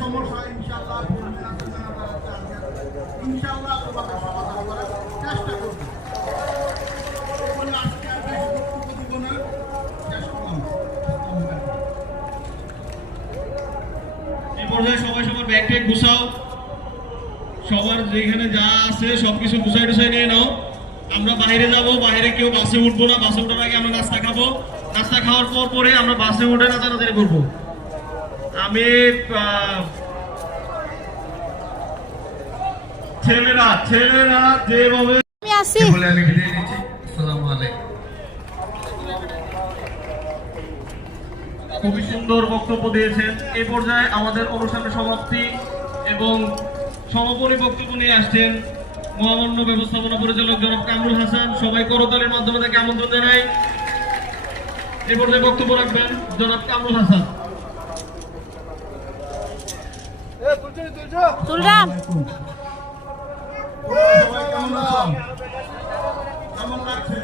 সমস্যা ইনশাআল্লাহ ইনশাআল্লাহ তোমাকে সমাধান করার চেষ্টা করব। এই পর্যায়ে সবাই সবার ব্যাগ ট্যাগ গুছাও, সবার যেখানে যা আছে সবকিছু গুছাই টুছাই নিয়ে নাও। আমরা বাইরে যাব, বাইরে কেউ বাসে উঠবো না, বাসে ওঠার আগে আমরা নাস্তা খাবো, নাস্তা খাওয়ার পরে আমরা বাসে উঠে নাচানাচারি করবো। আমি ছেলেরা যেভাবে বলে আমি বিদায় নিচ্ছি। আসসালামু আলাইকুম। খুবই সুন্দর বক্তব্য দিয়েছেন। এই পর্যায়ে আমাদের অনুষ্ঠানের সমাপ্তি এবং সমাপনী বক্তব্য নিয়ে আসছেন মহামান্য ব্যবস্থাপনা পরিচালক জনাব কামরুল হাসান। সবাই করতালির মাধ্যমে তাকে আমন্ত্রণ জানাই। এই পর্যায়ে বক্তব্য রাখবেন জনাব কামরুল হাসান। কেমন লাগছে?